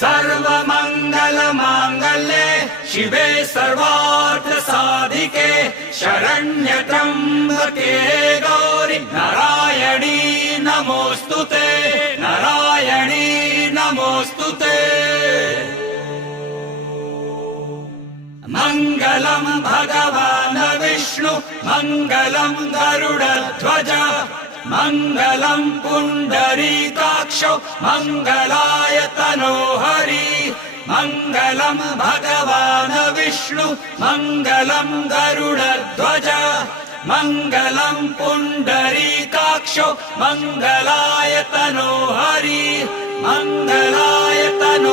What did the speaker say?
सर्वमङ्गलमाङ्गल्ये शिवे सर्वार्थसाधिके शरण्ये त्र्यम्बके गौरि नारायणी नमोऽस्तुते नारायणी नमोऽस्तुते। मङ्गलं भगवान् विष्णु मङ्गलं गरुडध्वज मङ्गलं पुण्डरीकाक्षो मङ्गलाय तनोहरि मङ्गलं भगवान् विष्णु मङ्गलं गरुडध्वज मङ्गलं पुण्डरीकाक्षो मङ्गलाय तनोहरि मङ्गलाय तनो